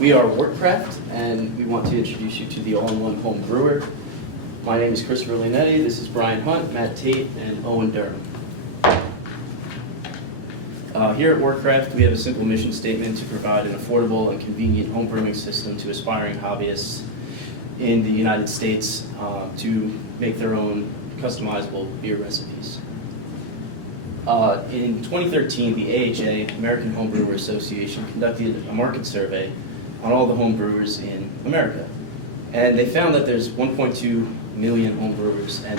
We are Wortcraft, and we want to introduce you to the all-in-one home brewer. My name is Christopher Lionetti. This is Brian Hunt, Matt Tate, and Owen Durham. Here at Wortcraft, we have a simple mission statement to provide an affordable and convenient home brewing system to aspiring hobbyists in the United States to make their own customizable beer recipes. In 2013, the AHA, American Home Brewer Association, conducted a market survey on all the home brewers in America. And they found that there's 1.2 million home brewers, and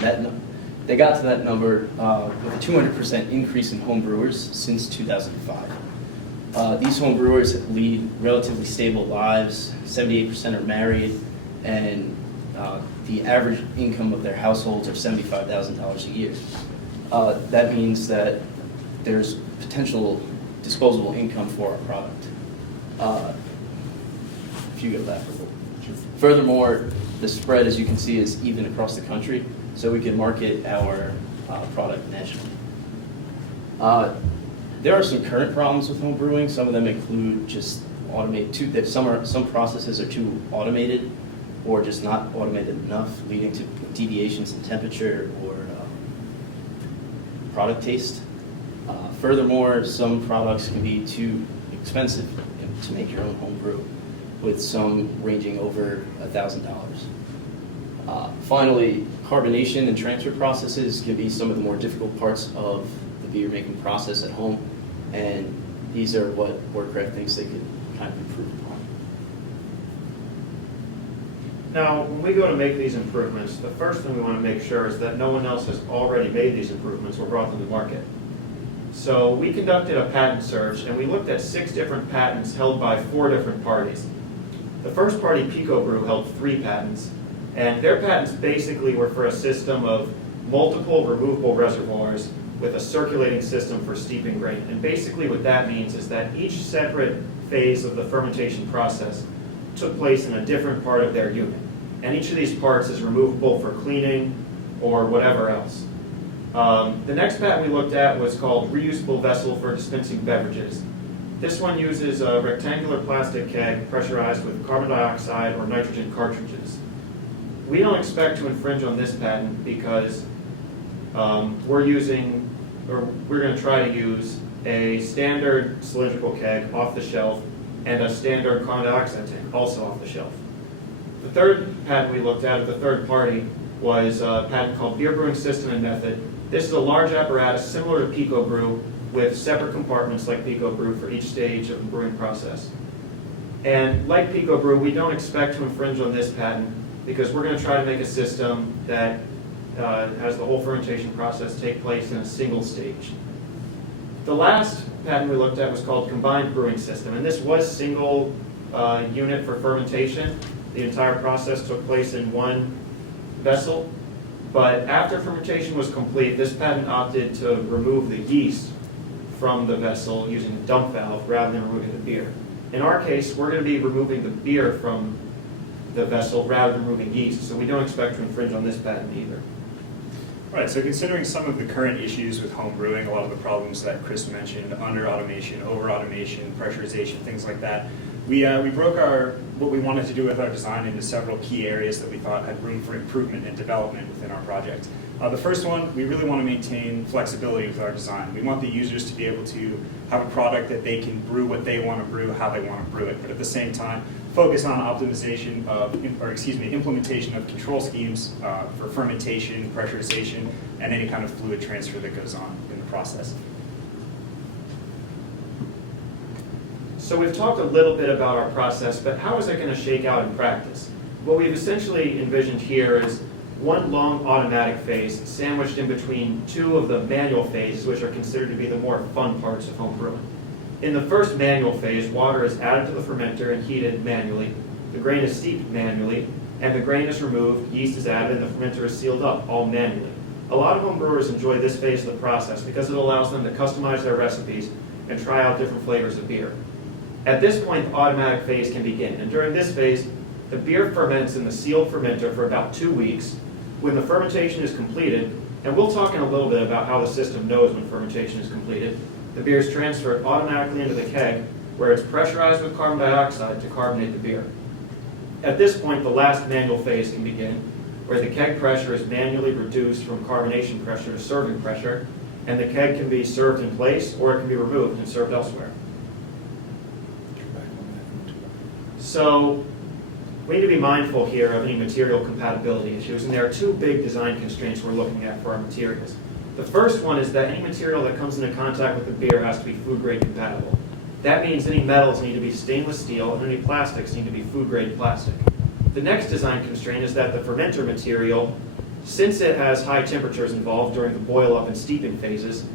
they got to that number with a 200% increase in home brewers since 2005. These home brewers lead relatively stable lives, 78% are married, and the average income of their households are $75,000 a year. That means that there's potential disposable income for our product. If you go back a little. Furthermore, the spread, as you can see, is even across the country, so we can market our product nationally. There are some current problems with home brewing. Some of them include just some processes are too automated or just not automated enough, leading to deviations in temperature or product taste. Furthermore, some products can be too expensive to make your own home brew, with some ranging over $1,000. Finally, carbonation and transfer processes can be some of the more difficult parts of the beer making process at home, and these are what Wortcraft thinks they could kind of improve upon. Now, when we go to make these improvements, the first thing we want to make sure is that no one else has already made these improvements or brought them to market. So we conducted a patent search, and we looked at 6 different patents held by 4 different parties. The first party, Pico Brew, held 3 patents, and their patents basically were for a system of multiple removable reservoirs with a circulating system for steeping grain. And basically what that means is that each separate phase of the fermentation process took place in a different part of their unit. And each of these parts is removable for cleaning or whatever else. The next patent we looked at was called Reusable Vessel for Dispensing Beverages. This one uses a rectangular plastic keg pressurized with carbon dioxide or nitrogen cartridges. We don't expect to infringe on this patent because we're going to try to use a standard cylindrical keg off the shelf and a standard carbon dioxide tank also off the shelf. The third patent we looked at the third party was a patent called Beer Brewing System and Method. This is a large apparatus similar to Pico Brew with separate compartments like Pico Brew for each stage of the brewing process. And like Pico Brew, we don't expect to infringe on this patent because we're going to try to make a system that has the whole fermentation process take place in a single stage. The last patent we looked at was called Combined Brewing System, and this was single unit for fermentation. The entire process took place in one vessel, but after fermentation was complete, this patent opted to remove the yeast from the vessel using a dump valve rather than removing the beer. In our case, we're going to be removing the beer from the vessel rather than removing yeast, so we don't expect to infringe on this patent either. Right, so considering some of the current issues with home brewing, a lot of the problems that Chris mentioned, under automation, over automation, pressurization, things like that, we broke what we wanted to do with our design into several key areas that we thought had room for improvement and development within our project. The first one, we really want to maintain flexibility with our design. We want the users to be able to have a product that they can brew what they want to brew, how they want to brew it, but at the same time, focus on optimization implementation of control schemes for fermentation, pressurization, and any kind of fluid transfer that goes on in the process. So we've talked a little bit about our process, but how is it going to shake out in practice? What we've essentially envisioned here is one long automatic phase sandwiched in between 2 of the manual phases, which are considered to be the more fun parts of home brewing. In the first manual phase, water is added to the fermenter and heated manually. The grain is steeped manually, and the grain is removed, yeast is added, and the fermenter is sealed up, all manually. A lot of home brewers enjoy this phase of the process because it allows them to customize their recipes and try out different flavors of beer. At this point, the automatic phase can begin, and during this phase, the beer ferments in the sealed fermenter for about 2 weeks. When the fermentation is completed, and we'll talk in a little bit about how the system knows when fermentation is completed, the beer is transferred automatically into the keg, where it's pressurized with carbon dioxide to carbonate the beer. At this point, the last manual phase can begin, where the keg pressure is manually reduced from carbonation pressure to serving pressure, and the keg can be served in place or it can be removed and served elsewhere. So we need to be mindful here of any material compatibility issues, and there are two big design constraints we're looking at for our materials. The first one is that any material that comes into contact with the beer has to be food grade compatible. That means any metals need to be stainless steel and any plastics need to be food grade plastic. The next design constraint is that the fermenter material, since it has high temperatures involved during the boil up and steeping phases,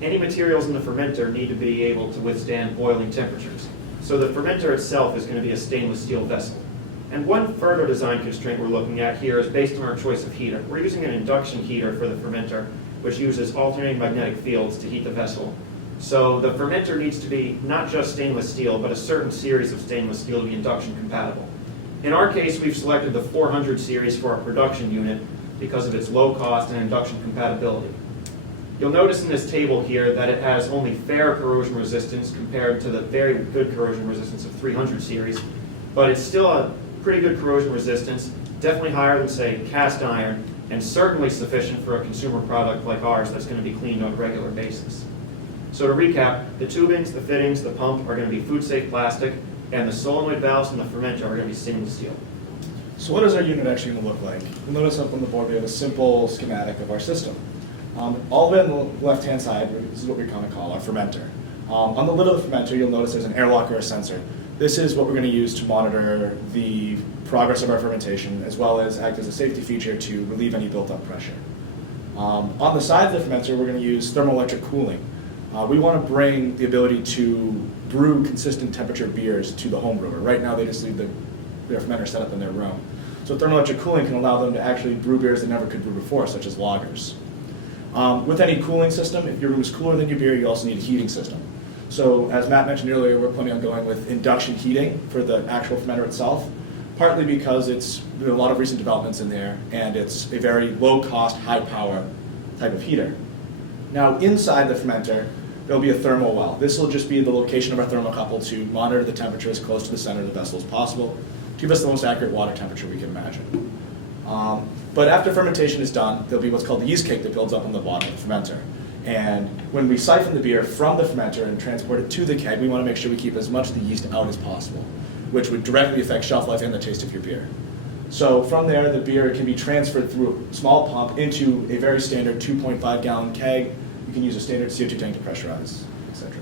any materials in the fermenter need to be able to withstand boiling temperatures. So the fermenter itself is going to be a stainless steel vessel. And one further design constraint we're looking at here is based on our choice of heater. We're using an induction heater for the fermenter, which uses alternating magnetic fields to heat the vessel. So the fermenter needs to be not just stainless steel, but a certain series of stainless steel to be induction compatible. In our case, we've selected the 400 series for our production unit because of its low cost and induction compatibility. You'll notice in this table here that it has only fair corrosion resistance compared to the very good corrosion resistance of 300 series, but it's still a pretty good corrosion resistance, definitely higher than, say, cast iron, and certainly sufficient for a consumer product like ours that's going to be cleaned on a regular basis. So to recap, the tubings, the fittings, the pump are going to be food-safe plastic, and the solenoid valves and the fermenter are going to be stainless steel. So what is our unit actually going to look like? You'll notice up on the board we have a simple schematic of our system. All the way on the left-hand side, this is what we kind of call our fermenter. On the lid of the fermenter, you'll notice there's an airlock or a sensor. This is what we're going to use to monitor the progress of our fermentation, as well as act as a safety feature to relieve any built-up pressure. On the side of the fermenter, we're going to use thermoelectric cooling. We want to bring the ability to brew consistent temperature beers to the home brewer. Right now, they just leave their fermenter set up in their room. So thermoelectric cooling can allow them to actually brew beers they never could brew before, such as lagers. With any cooling system, if your room is cooler than your beer, you also need a heating system. So as Matt mentioned earlier, we're planning on going with induction heating for the actual fermenter itself, partly because there's a lot of recent developments in there, and it's a very low-cost, high-power type of heater. Now, inside the fermenter, there'll be a thermal well. This will just be the location of our thermocouple to monitor the temperature as close to the center of the vessel as possible to give us the most accurate water temperature we can imagine. But after fermentation is done, there'll be what's called the yeast cake that builds up on the bottom of the fermenter. And when we siphon the beer from the fermenter and transport it to the keg, we want to make sure we keep as much of the yeast out as possible, which would directly affect shelf life and the taste of your beer. So from there, the beer can be transferred through a small pump into a very standard 2.5 gallon keg. You can use a standard CO2 tank to pressurize, etc.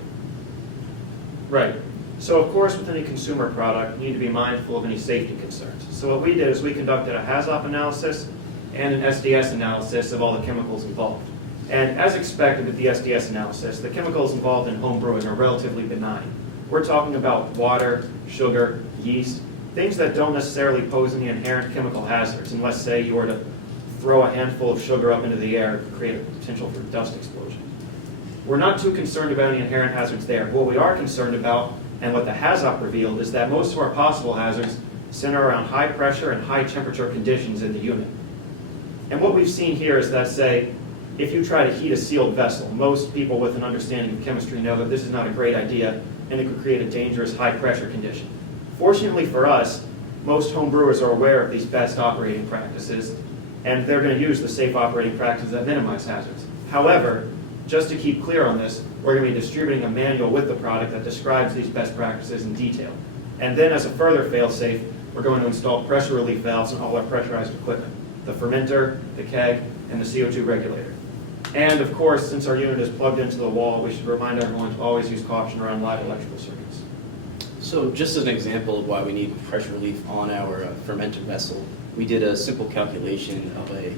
Right. So of course, with any consumer product, you need to be mindful of any safety concerns. So what we did is we conducted a HAZOP analysis and an SDS analysis of all the chemicals involved. And as expected with the SDS analysis, the chemicals involved in home brewing are relatively benign. We're talking about water, sugar, yeast, things that don't necessarily pose any inherent chemical hazards, unless, say, you were to throw a handful of sugar up into the air and create a potential for dust explosion. We're not too concerned about any inherent hazards there. What we are concerned about, and what the HAZOP revealed, is that most of our possible hazards center around high pressure and high temperature conditions in the unit. And what we've seen here is that, say, if you try to heat a sealed vessel, most people with an understanding of chemistry know that this is not a great idea and it could create a dangerous high pressure condition. Fortunately for us, most home brewers are aware of these best operating practices, and they're going to use the safe operating practices that minimize hazards. However, just to keep clear on this, we're going to be distributing a manual with the product that describes these best practices in detail. And then as a further fail-safe, we're going to install pressure relief valves on all our pressurized equipment, the fermenter, the keg, and the CO2 regulator. And of course, since our unit is plugged into the wall, we should remind everyone to always use caution around live electrical circuits. So just as an example of why we need pressure relief on our fermenter vessel, we did a simple calculation of a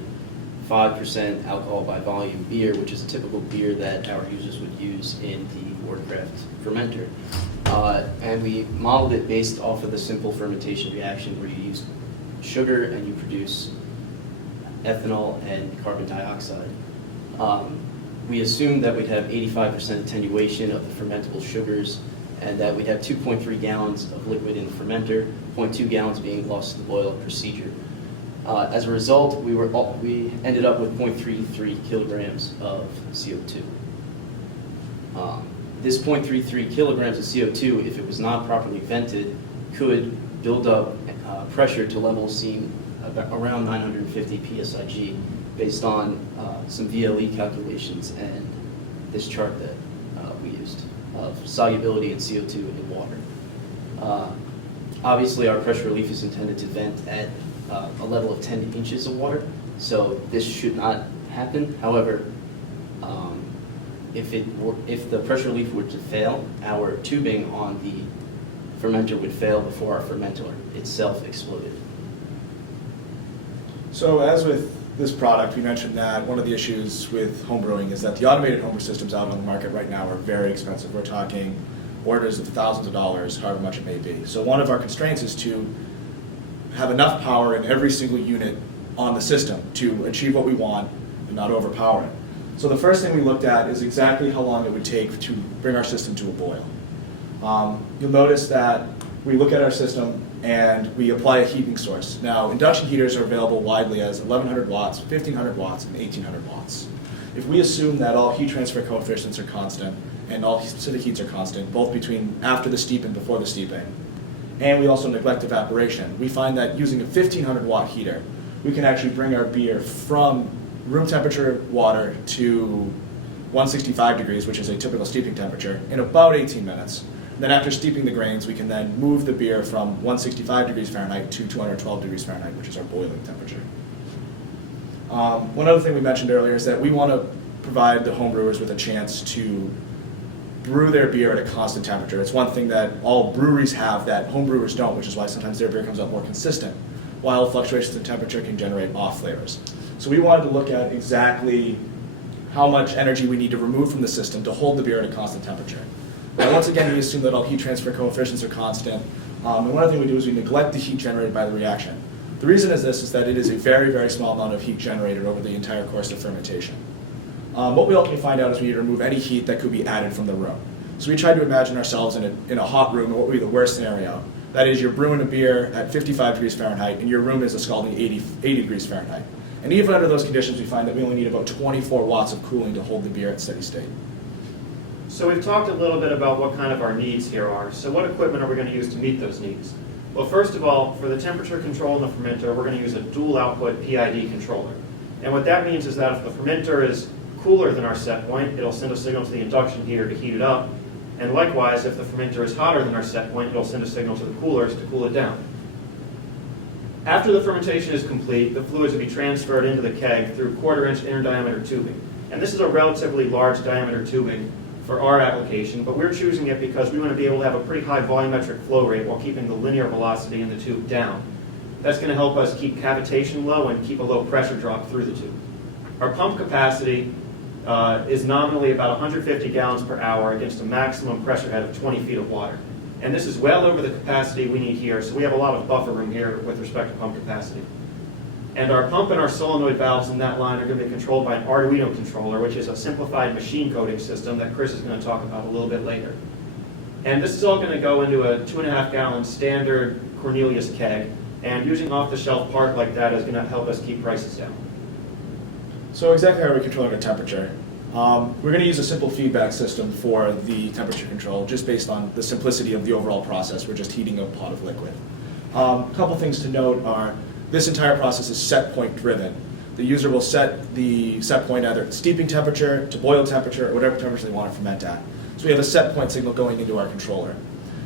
5% alcohol by volume beer, which is a typical beer that our users would use in the Wortcraft fermenter. And we modeled it based off of the simple fermentation reaction where you use sugar and you produce ethanol and carbon dioxide. We assumed that we'd have 85% attenuation of the fermentable sugars and that we'd have 2.3 gallons of liquid in the fermenter, 0.2 gallons being lost to the boil-up procedure. As a result, we ended up with 0.33 kilograms of CO2. this 0.33 kilograms of CO2, if it was not properly vented, could build up pressure to levels seen around 950 psig based on some VLE calculations and this chart that we used of solubility in CO2 in water. Obviously, our pressure relief is intended to vent at a level of 10 inches of water, so this should not happen. However, if the pressure relief were to fail, our tubing on the fermenter would fail before our fermenter itself exploded. So as with this product, we mentioned that one of the issues with homebrewing is that the automated homebrew systems out on the market right now are very expensive. We're talking orders of thousands of dollars, however much it may be. So one of our constraints is to have enough power in every single unit on the system to achieve what we want and not overpower it. So the first thing we looked at is exactly how long it would take to bring our system to a boil. You'll notice that we look at our system and we apply a heating source. Now, induction heaters are available widely as 1100 watts, 1500 watts, and 1800 watts. If we assume that all heat transfer coefficients are constant and all specific heats are constant, both between after the steep and before the steeping, and we also neglect evaporation, we find that using a 1500 watt heater, we can actually bring our beer from room temperature water to 165 degrees, which is a typical steeping temperature, in about 18 minutes. Then after steeping the grains, we can then move the beer from 165 degrees Fahrenheit to 212 degrees Fahrenheit, which is our boiling temperature. One other thing we mentioned earlier is that we want to provide the homebrewers with a chance to brew their beer at a constant temperature. It's one thing that all breweries have that homebrewers don't, which is why sometimes their beer comes out more consistent, while fluctuations in temperature can generate off flavors. So we wanted to look at exactly how much energy we need to remove from the system to hold the beer at a constant temperature. Now, once again, we assume that all heat transfer coefficients are constant, and one other thing we do is we neglect the heat generated by the reaction. The reason is this, is that it is a very, very small amount of heat generated over the entire course of fermentation. What we ultimately find out is we need to remove any heat that could be added from the room. So we tried to imagine ourselves in a hot room, and what would be the worst scenario. That is, you're brewing a beer at 55 degrees Fahrenheit, and your room is a scalding 80 degrees Fahrenheit. And even under those conditions, we find that we only need about 24 watts of cooling to hold the beer at steady state. So we've talked a little bit about what kind of our needs here are. So what equipment are we going to use to meet those needs? Well, first of all, for the temperature control in the fermenter, we're going to use a dual output PID controller. And what that means is that if the fermenter is cooler than our set point, it'll send a signal to the induction heater to heat it up. And likewise, if the fermenter is hotter than our set point, it'll send a signal to the coolers to cool it down. After the fermentation is complete, the fluids will be transferred into the keg through 1/4-inch inner diameter tubing. And this is a relatively large diameter tubing for our application, but we're choosing it because we want to be able to have a pretty high volumetric flow rate while keeping the linear velocity in the tube down. That's going to help us keep cavitation low and keep a low pressure drop through the tube. Our pump capacity is nominally about 150 gallons per hour against a maximum pressure head of 20 feet of water. And this is well over the capacity we need here, so we have a lot of buffer room here with respect to pump capacity. And our pump and our solenoid valves in that line are going to be controlled by an Arduino controller, which is a simplified machine coding system that Chris is going to talk about a little bit later. And this is all going to go into a 2.5-gallon standard Cornelius keg, and using off-the-shelf part like that is going to help us keep prices down. So exactly how are we controlling our temperature? We're going to use a simple feedback system for the temperature control, just based on the simplicity of the overall process. We're just heating a pot of liquid. A couple things to note are, this entire process is set point driven. The user will set the set point either at steeping temperature to boil temperature or whatever temperature they want to ferment at. So we have a set point signal going into our controller.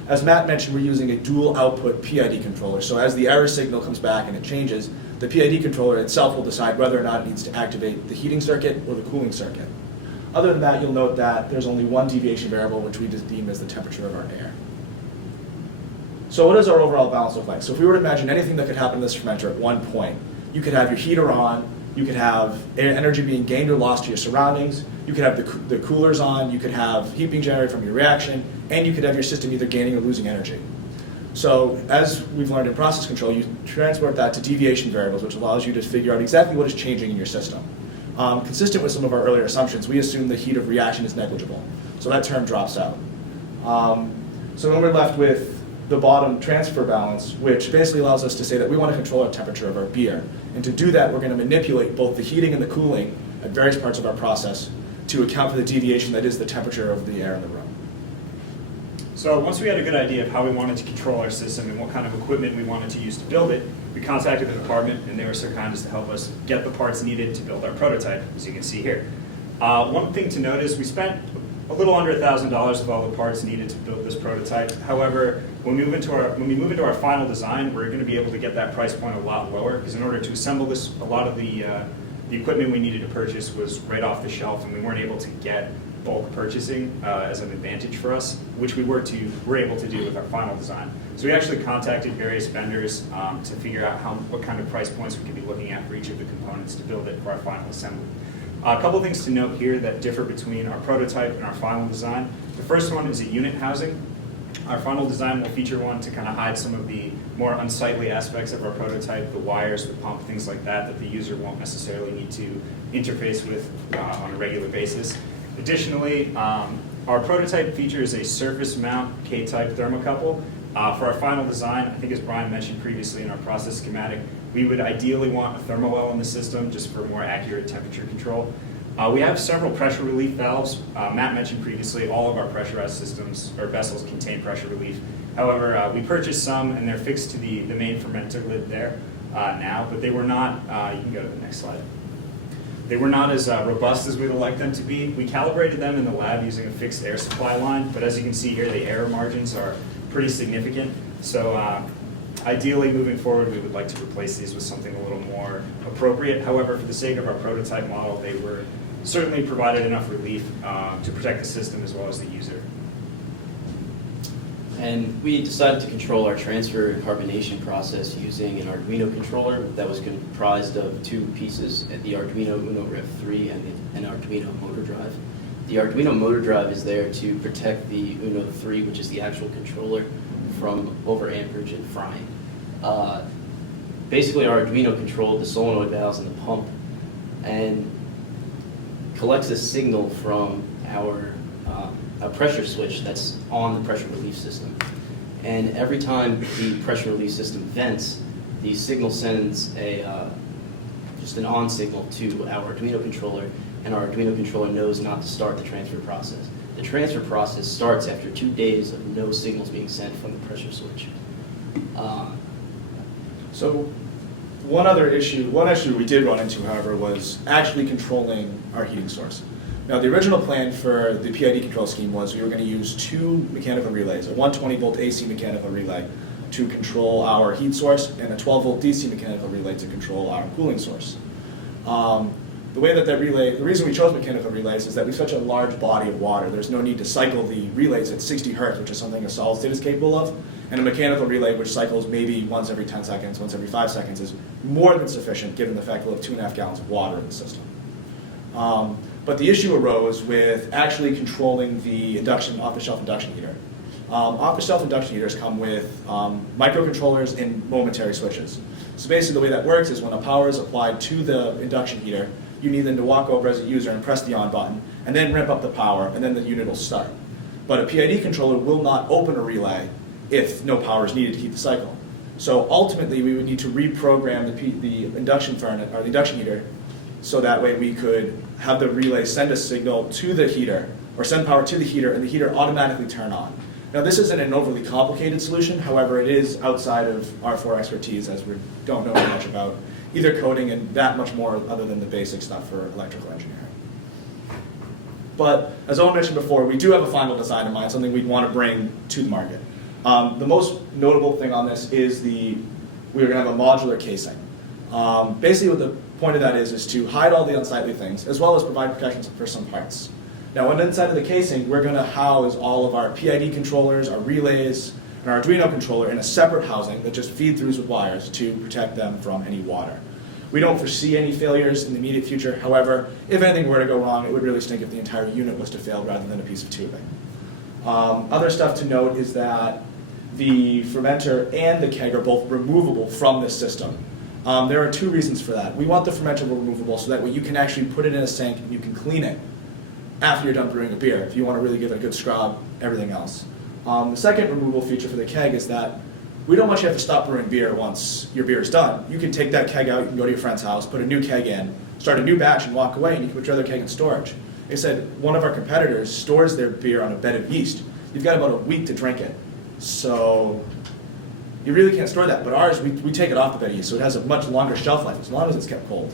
As Matt mentioned, we're using a dual output PID controller. So as the error signal comes back and it changes, the PID controller itself will decide whether or not it needs to activate the heating circuit or the cooling circuit. Other than that, you'll note that there's only one deviation variable, which we just deem as the temperature of our air. So what does our overall balance look like? So if we were to imagine anything that could happen in this fermenter at one point, you could have your heater on, you could have energy being gained or lost to your surroundings, you could have the coolers on, you could have heat being generated from your reaction, and you could have your system either gaining or losing energy. So as we've learned in process control, you transport that to deviation variables, which allows you to figure out exactly what is changing in your system. Consistent with some of our earlier assumptions, we assume the heat of reaction is negligible. So that term drops out. So then we're left with the bottom transfer balance, which basically allows us to say that we want to control our temperature of our beer. And to do that, we're going to manipulate both the heating and the cooling at various parts of our process to account for the deviation that is the temperature of the air in the room. So once we had a good idea of how we wanted to control our system and what kind of equipment we wanted to use to build it, we contacted the department, and they were so kind as to help us get the parts needed to build our prototype, as you can see here. One thing to note is we spent a little under $1,000 of all the parts needed to build this prototype. However, when we move into our final design, we're going to be able to get that price point a lot lower, because in order to assemble this, a lot of the equipment we needed to purchase was right off the shelf, and we weren't able to get bulk purchasing as an advantage for us, which we were able to do with our final design. So we actually contacted various vendors to figure out what kind of price points we could be looking at for each of the components to build it for our final assembly. A couple of things to note here that differ between our prototype and our final design. The first one is a unit housing. Our final design will feature one to kind of hide some of the more unsightly aspects of our prototype, the wires, the pump, things like that the user won't necessarily need to interface with on a regular basis. Additionally, our prototype features a surface mount K-type thermocouple. For our final design, I think as Brian mentioned previously in our process schematic, we would ideally want a thermal well in the system just for more accurate temperature control. We have several pressure relief valves. Matt mentioned previously all of our pressurized systems or vessels contain pressure relief. However, we purchased some and they're fixed to the main fermenter lid there now, but they were not, you can go to the next slide. They were not as robust as we'd like them to be. We calibrated them in the lab using a fixed air supply line, but as you can see here, the error margins are pretty significant. So ideally, moving forward, we would like to replace these with something a little more appropriate. However, for the sake of our prototype model, they were certainly provided enough relief to protect the system as well as the user. And we decided to control our transfer and carbonation process using an Arduino controller that was comprised of two pieces, the Arduino Uno Rev 3 and an Arduino motor drive. The Arduino motor drive is there to protect the Uno 3, which is the actual controller, from overamperage and frying. Basically, our Arduino controlled the solenoid valves and the pump and collects a signal from our pressure switch that's on the pressure relief system. And every time the pressure relief system vents, the signal sends just an on signal to our Arduino controller, and our Arduino controller knows not to start the transfer process. The transfer process starts after 2 days of no signals being sent from the pressure switch. So one issue we did run into, however, was actually controlling our heating source. Now, the original plan for the PID control scheme was we were going to use two mechanical relays, a 120-volt AC mechanical relay to control our heat source and a 12-volt DC mechanical relay to control our cooling source. The reason we chose mechanical relays is that we have such a large body of water, there's no need to cycle the relays at 60 hertz, which is something a solid state is capable of, and a mechanical relay which cycles maybe once every 10 seconds, once every 5 seconds is more than sufficient given the fact we'll have 2.5 gallons of water in the system. But the issue arose with actually controlling the off-the-shelf induction heater. Off-the-shelf induction heaters come with microcontrollers and momentary switches. So basically the way that works is when a power is applied to the induction heater, you need them to walk over as a user and press the on button, and then ramp up the power, and then the unit will start. But a PID controller will not open a relay if no power is needed to keep the cycle. So ultimately we would need to reprogram the induction furnace, or the induction heater, so that way we could have the relay send a signal to the heater, or send power to the heater, and the heater automatically turn on. Now this isn't an overly complicated solution, however it is outside of our core expertise, as we don't know much about either coding and that much more other than the basic stuff for electrical engineering. But as Owen mentioned before, we do have a final design in mind, something we'd want to bring to the market. The most notable thing on this is we're going to have a modular casing. Basically what the point of that is to hide all the unsightly things, as well as provide protections for some parts. Now, on the inside of the casing, we're going to house all of our PID controllers, our relays, and our Arduino controller in a separate housing that just feed throughs with wires to protect them from any water. We don't foresee any failures in the immediate future. However, if anything were to go wrong, it would really stink if the entire unit was to fail rather than a piece of tubing. Other stuff to note is that the fermenter and the keg are both removable from this system. There are two reasons for that. We want the fermenter removable so that way you can actually put it in a sink and you can clean it after you're done brewing a beer, if you want to really give it a good scrub, everything else. The second removable feature for the keg is that we don't want you to have to stop brewing beer once your beer is done. You can take that keg out, you can go to your friend's house, put a new keg in, start a new batch and walk away, and you can put your other keg in storage. Like I said, one of our competitors stores their beer on a bed of yeast. you've got about a week to drink it. So you really can't store that. But ours, we take it off the bed of yeast, so it has a much longer shelf life as long as it's kept cold.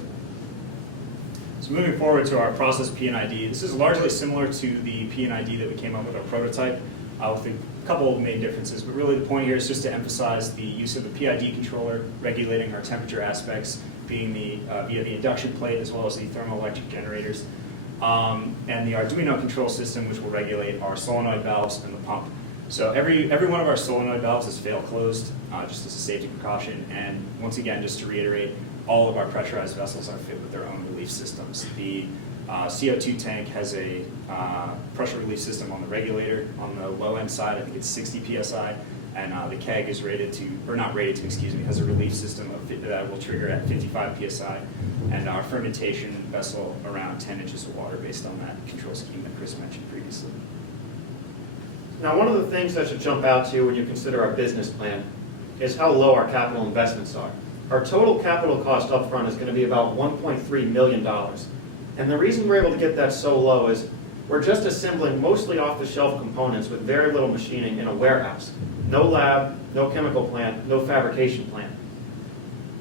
So moving forward to our process P&ID, this is largely similar to the P&ID that we came up with our prototype, with a couple of main differences. But really the point here is just to emphasize the use of the PID controller, regulating our temperature aspects, being via the induction plate as well as the thermoelectric generators, and the Arduino control system, which will regulate our solenoid valves and the pump. So every one of our solenoid valves is fail closed, just as a safety precaution. And once again, just to reiterate, all of our pressurized vessels are fit with their own relief systems. The CO2 tank has a pressure relief system on the regulator. On the low end side, I think it's 60 psi, and the keg is rated to, or not rated to, excuse me, has a relief system that will trigger at 55 psi, and our fermentation vessel around 10 inches of water based on that control scheme that Chris mentioned previously. Now, one of the things that should jump out to you when you consider our business plan is how low our capital investments are. Our total capital cost up front is going to be about $1.3 million. And the reason we're able to get that so low is we're just assembling mostly off-the-shelf components with very little machining in a warehouse. No lab, no chemical plant, no fabrication plant.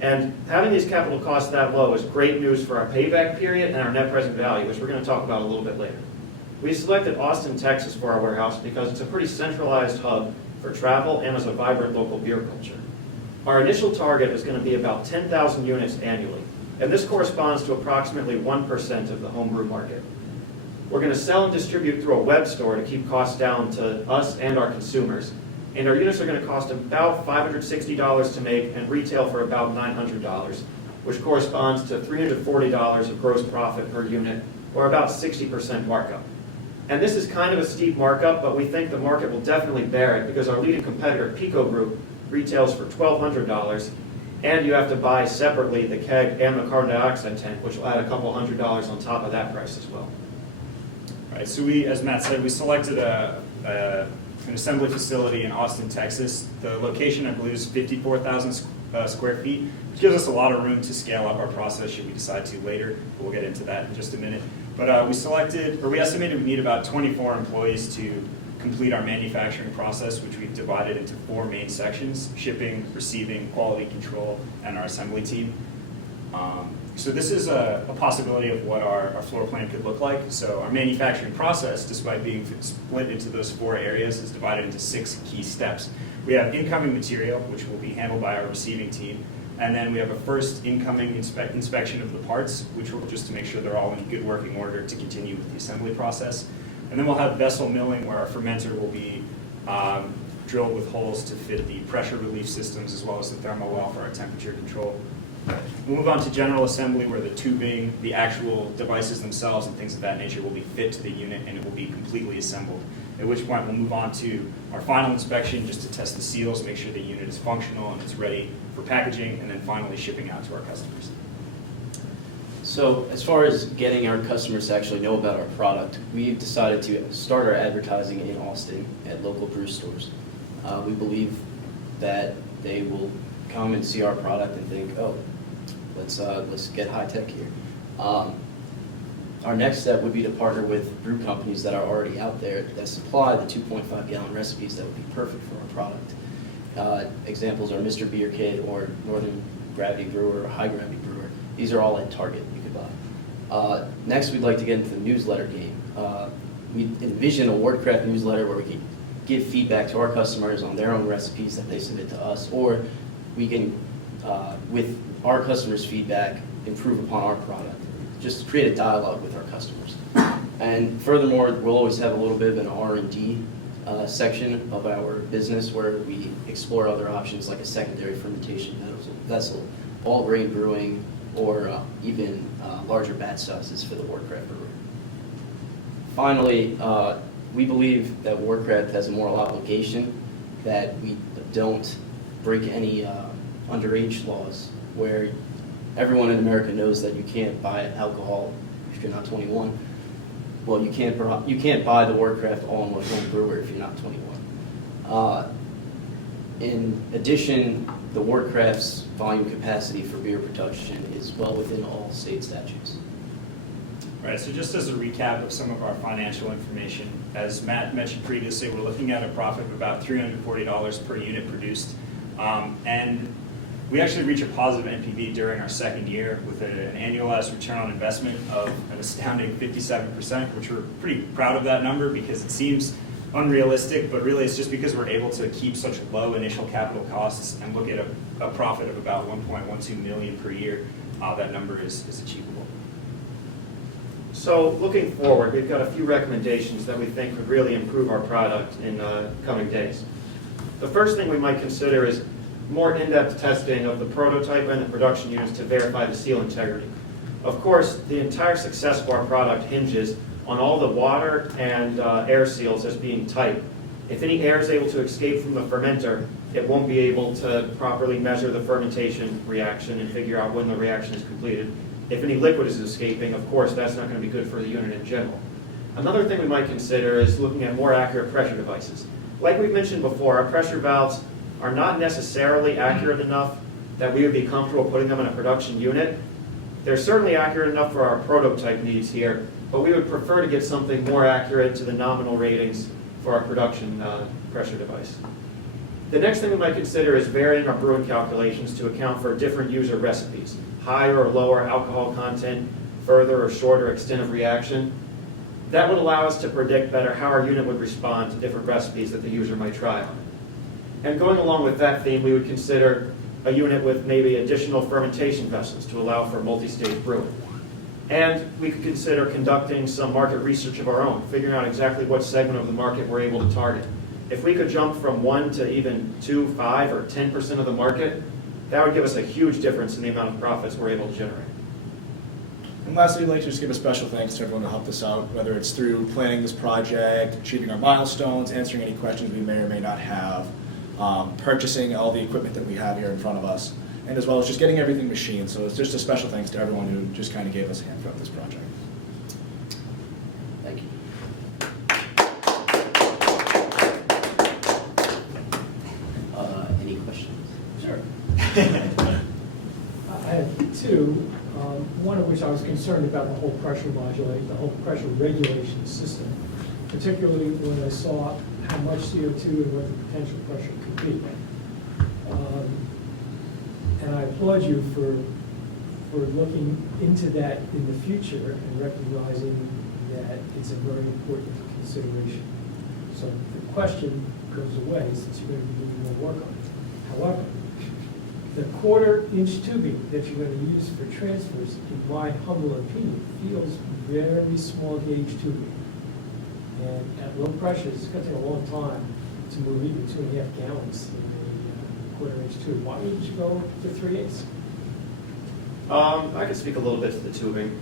And having these capital costs that low is great news for our payback period and our net present value, which we're going to talk about a little bit later. We selected Austin, Texas for our warehouse because it's a pretty centralized hub for travel and as a vibrant local beer culture. Our initial target is going to be about 10,000 units annually, and this corresponds to approximately 1% of the homebrew market. We're going to sell and distribute through a web store to keep costs down to us and our consumers, and our units are going to cost about $560 to make and retail for about $900, which corresponds to $340 of gross profit per unit, or about 60% markup. And this is kind of a steep markup, but we think the market will definitely bear it because our leading competitor, Pico Group, retails for $1,200, and you have to buy separately the keg and the carbon dioxide tank, which will add a couple $100 on top of that price as well. All right, so we, as Matt said, we selected an assembly facility in Austin, Texas. The location, I believe, is 54,000 square feet, which gives us a lot of room to scale up our process should we decide to later. But we'll get into that in just a minute. But we estimated we need about 24 employees to complete our manufacturing process, which we've divided into 4 main sections: shipping, receiving, quality control, and our assembly team. So this is a possibility of what our floor plan could look like. So our manufacturing process, despite being split into those 4 areas, is divided into 6 key steps. We have incoming material, which will be handled by our receiving team. And then we have a first incoming inspection of the parts, which will just to make sure they're all in good working order to continue with the assembly process. And then we'll have vessel milling, where our fermenter will be drilled with holes to fit the pressure relief systems as well as the thermal well for our temperature control. We'll move on to general assembly, where the tubing, the actual devices themselves, and things of that nature will be fit to the unit and it will be completely assembled. At which point we'll move on to our final inspection just to test the seals, make sure the unit is functional and it's ready for packaging, and then finally shipping out to our customers. So as far as getting our customers to actually know about our product, we've decided to start our advertising in Austin at local brew stores. We believe that they will come and see our product and think, oh, let's get high tech here. Our next step would be to partner with brew companies that are already out there that supply the 2.5 gallon recipes that would be perfect for our product. Examples are Mr. Beer Kid or Northern Gravity Brewer or High Gravity Brewer. These are all at Target you could buy. Next, we'd like to get into the newsletter game. We envision a Wortcraft newsletter where we can give feedback to our customers on their own recipes that they submit to us, or we can, with our customers' feedback, improve upon our product. Just create a dialogue with our customers. And furthermore, we'll always have a little bit of an R&D section of our business where we explore other options like a secondary fermentation vessel, all grain brewing, or even larger batch sizes for the Wortcraft brewer. Finally, we believe that Wortcraft has a moral obligation that we don't break any underage laws, where everyone in America knows that you can't buy alcohol if you're not 21. Well, you can't buy the Wortcraft all-in-one home brewer if you're not 21. In addition, the Wortcraft's volume capacity for beer production is well within all state statutes. Right, so just as a recap of some of our financial information, as Matt mentioned previously, we're looking at a profit of about $340 per unit produced. And we actually reach a positive NPV during our second year with an annualized return on investment of an astounding 57%, which we're pretty proud of that number because it seems unrealistic, but really it's just because we're able to keep such low initial capital costs and look at a profit of about 1.12 million per year. That number is achievable. So looking forward, we've got a few recommendations that we think could really improve our product in coming days. The first thing we might consider is more in-depth testing of the prototype and the production units to verify the seal integrity. Of course, the entire success of our product hinges on all the water and air seals as being tight. If any air is able to escape from the fermenter, it won't be able to properly measure the fermentation reaction and figure out when the reaction is completed. If any liquid is escaping, of course, that's not going to be good for the unit in general. Another thing we might consider is looking at more accurate pressure devices. Like we've mentioned before, our pressure valves are not necessarily accurate enough that we would be comfortable putting them in a production unit. They're certainly accurate enough for our prototype needs here, but we would prefer to get something more accurate to the nominal ratings for our production pressure device. The next thing we might consider is varying our brewing calculations to account for different user recipes, higher or lower alcohol content, further or shorter extent of reaction. That would allow us to predict better how our unit would respond to different recipes that the user might try on. And going along with that theme, we would consider a unit with maybe additional fermentation vessels to allow for multi-stage brewing. And we could consider conducting some market research of our own, figuring out exactly what segment of the market we're able to target. If we could jump from 1 to even 2, 5, or 10% of the market, that would give us a huge difference in the amount of profits we're able to generate. And lastly, I'd like to just give a special thanks to everyone who helped us out, whether it's through planning this project, achieving our milestones, answering any questions we may or may not have, purchasing all the equipment that we have here in front of us, and as well as just getting everything machined. So it's just a special thanks to everyone who just kind of gave us a hand throughout this project. Thank you. Any questions? Sure. I have two, one of which I was concerned about the whole pressure modulation, the whole pressure regulation system, particularly when I saw how much CO2 and what the potential pressure could be. And I applaud you for looking into that in the future and recognizing that it's a very important consideration. So the question goes away since you're going to be doing more work on it. However, the 1/4-inch tubing that you're going to use for transfers, in my humble opinion, feels very small gauge tubing. And at low pressure, it's going to take a long time to move even 2.5 gallons in a 1/4-inch tube. Why wouldn't you go to 3/8? I can speak a little bit to the tubing.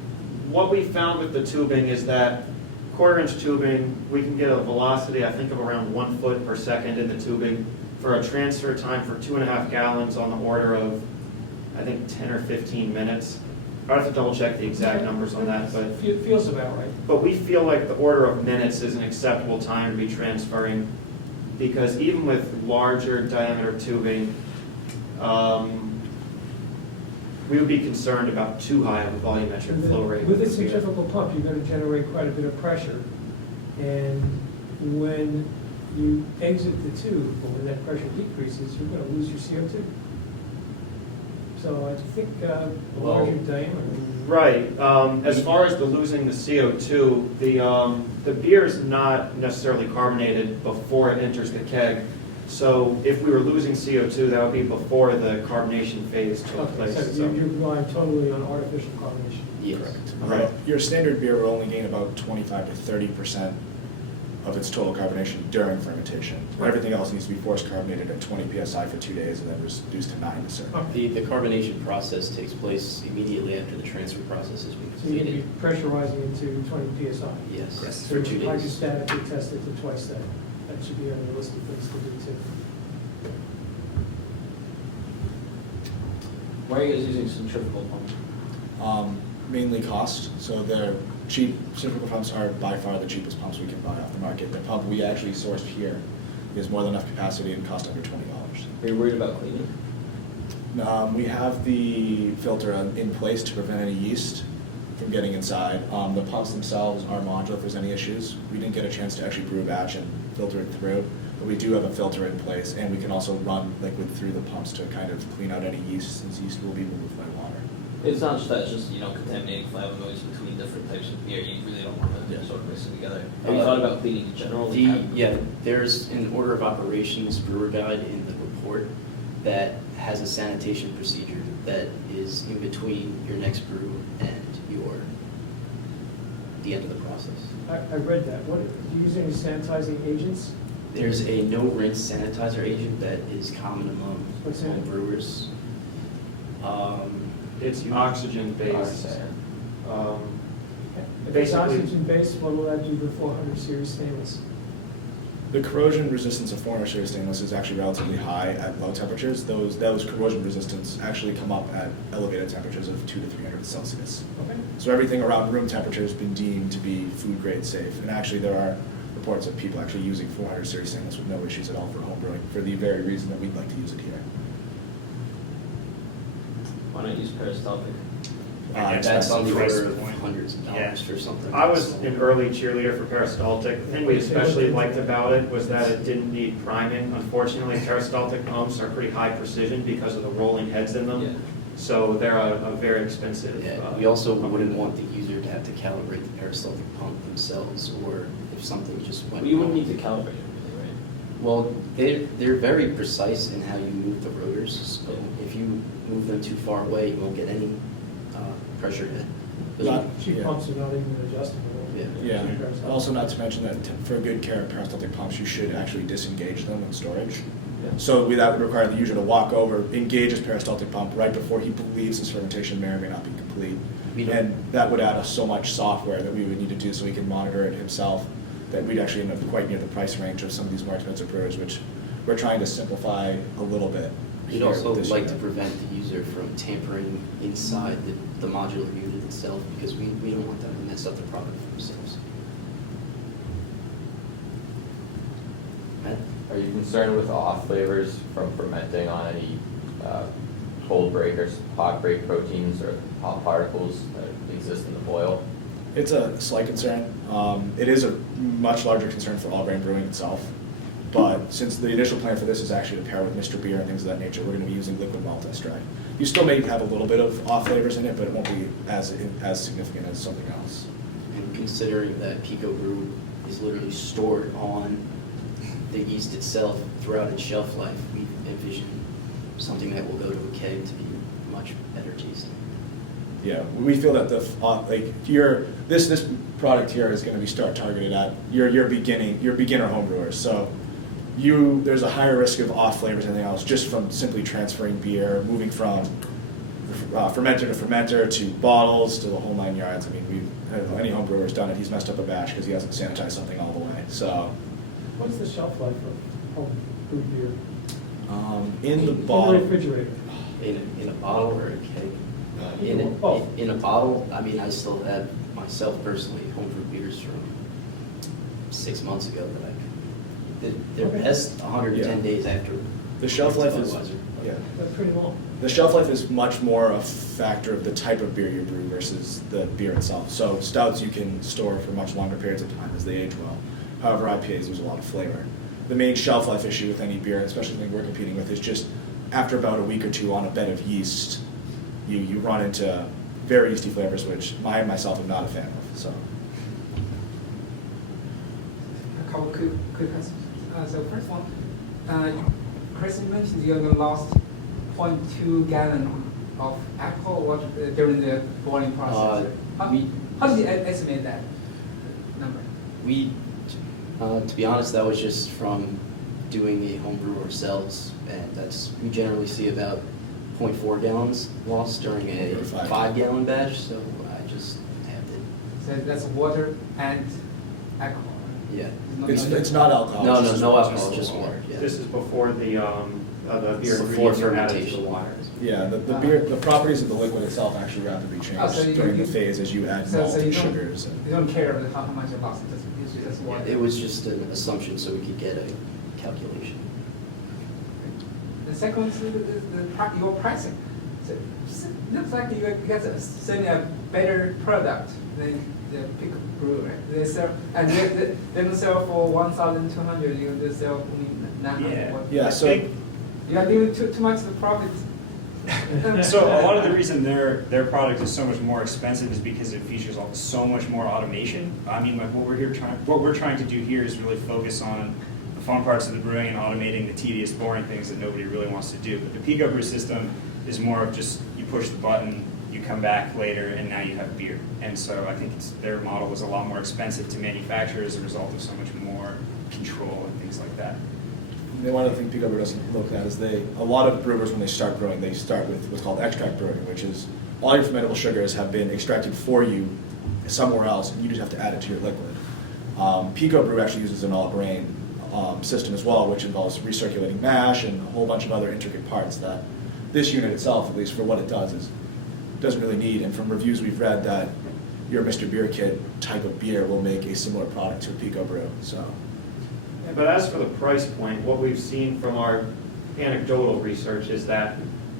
What we found with the tubing is that 1/4-inch tubing, we can get a velocity, I think, of around 1 foot per second in the tubing for a transfer time for 2.5 gallons on the order of, I think, 10 or 15 minutes. I'd have to double check the exact numbers on that, but It feels about right. But we feel like the order of minutes is an acceptable time to be transferring, because even with larger diameter tubing, we would be concerned about too high of a volumetric flow rate. With a centrifugal pump, you're going to generate quite a bit of pressure. And when you exit the tube, or when that pressure decreases, you're going to lose your CO2. So I think larger diameter. Right. As far as the losing the CO2, the beer is not necessarily carbonated before it enters the keg. So if we were losing CO2, that would be before the carbonation phase took place. So you're relying totally on artificial carbonation. Yes. Right. Your standard beer will only gain about 25 to 30% of its total carbonation during fermentation. Everything else needs to be force carbonated at 20 psi for 2 days and then reduced to 9 to serve. The carbonation process takes place immediately after the transfer process has been So you're going to completed. be pressurizing into 20 psi. Yes, Yes. for 2 days. Hydrostatically tested to twice that. That should be on your list of things to do too. Why are you guys using centrifugal pumps? Mainly cost. So they're cheap. Centrifugal pumps are by far the cheapest pumps we can buy off the market. The pump we actually sourced here is more than enough capacity and cost under $20. Are you worried about cleaning? We have the filter in place to prevent any yeast. from getting inside. The pumps themselves are modular if there's any issues. We didn't get a chance to actually brew a batch and filter it through, but we do have a filter in place, and we can also run liquid through the pumps to kind of clean out any yeast, since yeast will be removed by water. It's not just that, it's just, contaminating flavonoids between different types of beer. You really don't want to sort of mix them together. Have you thought about cleaning in general? Yeah, there's an order of operations brewer guide in the report that has a sanitation procedure that is in between your next brew and the end of the process. I read that. What, do you use any sanitizing agents? There's a no-rinse sanitizer agent that is common among What's that? home brewers. It's oxygen-based. If it's Basically- oxygen-based, what will that do to 400 series stainless? The corrosion resistance of 400 series stainless is actually relatively high at low temperatures. Those corrosion resistance actually come up at elevated temperatures of 200 to 300 Celsius. Okay. So everything around room temperature has been deemed to be food grade safe. And actually there are reports of people actually using 400 series stainless with no issues at all for home brewing, for the very reason that we'd like to use it here. Why not use peristaltic? That's on the Price order of point. hundreds of dollars for something. I was an early cheerleader for peristaltic. The thing we especially liked about it was that it didn't need priming. Unfortunately, peristaltic pumps are pretty high precision because of the rolling heads in Yeah. them. So they're a very expensive. Yeah, we also wouldn't want the user to have to calibrate the peristaltic pump themselves, or if something just went Well, you wouldn't wrong. need to calibrate it, really, right? Well, they're very precise in how you move the rotors, so if you move them too far away, you won't get any pressure hit. Cheap Yeah. pumps are not even adjustable. Yeah. Yeah, Peristaltic. also not to mention that for good care of peristaltic pumps, you should actually disengage them in storage. So that would require the user to walk over, engage his peristaltic pump right before he believes his fermentation may or may not be complete. We don't- And that would add us so much software that we would need to do so he can monitor it himself, that we'd actually end up quite near the price range of some of these more expensive brewers, which we're trying to simplify a little bit. We'd here also with this like to unit. prevent the user from tampering inside the modular unit itself, because we don't want them to mess up the product for themselves. Matt? Are you concerned with off flavors from fermenting on any cold break or hot break proteins or hot particles that exist in the boil? It's a slight concern. It is a much larger concern for all grain brewing itself. But since the initial plan for this is actually to pair with Mr. Beer and things of that nature, we're going to be using liquid malt as dry. You still may have a little bit of off flavors in it, but it won't be as significant as something else. And considering that Pico Brew is literally stored on the yeast itself throughout its shelf life, we envision something that will go to a keg to be much better tasting. Yeah, we feel that this product here is going to be targeted at your beginner homebrewers. So there's a higher risk of off flavors and anything else just from simply transferring beer, moving from fermenter to fermenter to bottles to the whole 9 yards. I mean, any homebrewer's done it. He's messed up a batch because he hasn't sanitized something all the way. So What's the shelf life of home brewed beer? in the In the bottle. refrigerator? In a bottle or a keg? Both. In a bottle, I mean, I still have myself personally homebrew beers from 6 months ago that they're Okay. best 110 Yeah. days after. The shelf life is Budweiser. yeah. That's pretty long. The shelf life is much more a factor of the type of beer you brew versus the beer itself. So stouts you can store for much longer periods of time as they age well. However, IPAs, there's a lot of flavor. The main shelf life issue with any beer, especially when we're competing with, is just after about a week or two on a bed of yeast, you run into very yeasty flavors, which I myself am not a fan of. So A couple quick questions. So first one, Chris, you mentioned you lost 0.2 gallon of alcohol water during the boiling process. How did you estimate that number? To be honest, that was just from doing the homebrew ourselves, and we generally see about 0.4 gallons lost during a Over 5 5-gallon batch, so I just halved it. So that's water and alcohol. Right? Yeah. There's no- it's not alcohol. No, it's no, just no water. alcohol, just water, yeah. This is before the beer Before ingredients are added to the fermentation. water. Yeah, the properties of the liquid itself actually rapidly change Oh, so you- during the phase as you add So malt you and don't, sugars. you don't care about how much you lost, it's usually just water. It was just an assumption so we could get a calculation. The second is your pricing. So, looks like you guys are selling a better product than the Pick Brew, right? They sell, and they don't sell for 1,200. You just sell only 900. Yeah, so You are leaving too much of the profit. So a lot of the reason their product is so much more expensive is because it features so much more automation. I mean, like what we're trying to do here is really focus on the fun parts of the brewing and automating the tedious, boring things that nobody really wants to do. But the Pico Brew system is more of just you push the button, you come back later, and now you have beer. And so I think their model was a lot more expensive to manufacture as a result of so much more control and things like that. And one other thing Pico Brew doesn't look at is a lot of brewers, when they start brewing, they start with what's called extract brewing, which is all your fermentable sugars have been extracted for you somewhere else, and you just have to add it to your liquid. Pico Brew actually uses an all-grain system as well, which involves recirculating mash and a whole bunch of other intricate parts that this unit itself, at least for what it does, doesn't really need. And from reviews we've read, that your Mr. Beer Kid type of beer will make a similar product to a Pico Brew. So. But as for the price point, what we've seen from our anecdotal research is that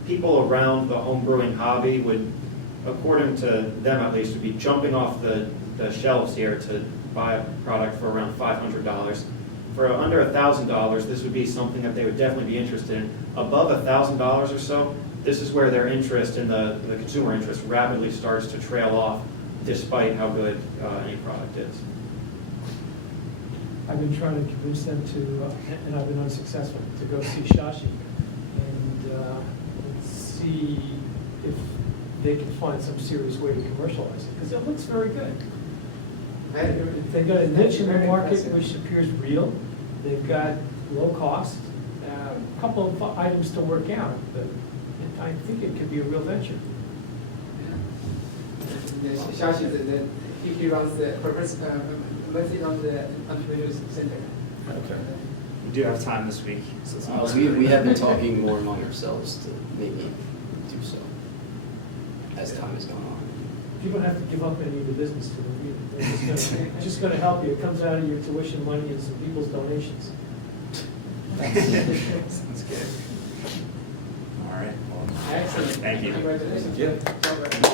people around the home brewing hobby would, according to them at least, would be jumping off the shelves here to buy a product for around $500. For under $1,000, this would be something that they would definitely be interested in. Above $1,000 or so, this is where their interest in the consumer interest rapidly starts to trail off, despite how good any product is. I've been trying to convince them to, and I've been unsuccessful, to go see ChE and see if they can find some serious way to commercialize it, because it looks very good. They've got a niche in the market which appears real. They've got low cost, a couple of items to work out, but I think it could be a real venture. ChE, he runs the mostly on the entrepreneurs center. Okay. We do have time this week, so it's not We have been talking more among ourselves to maybe do so as time has gone on. You don't have to give up any of the business to them either. They're just going to help you. It comes out of your tuition money and some people's donations. Sounds good. All right. Well, Excellent. thank you. Congratulations. Yeah. Job well done.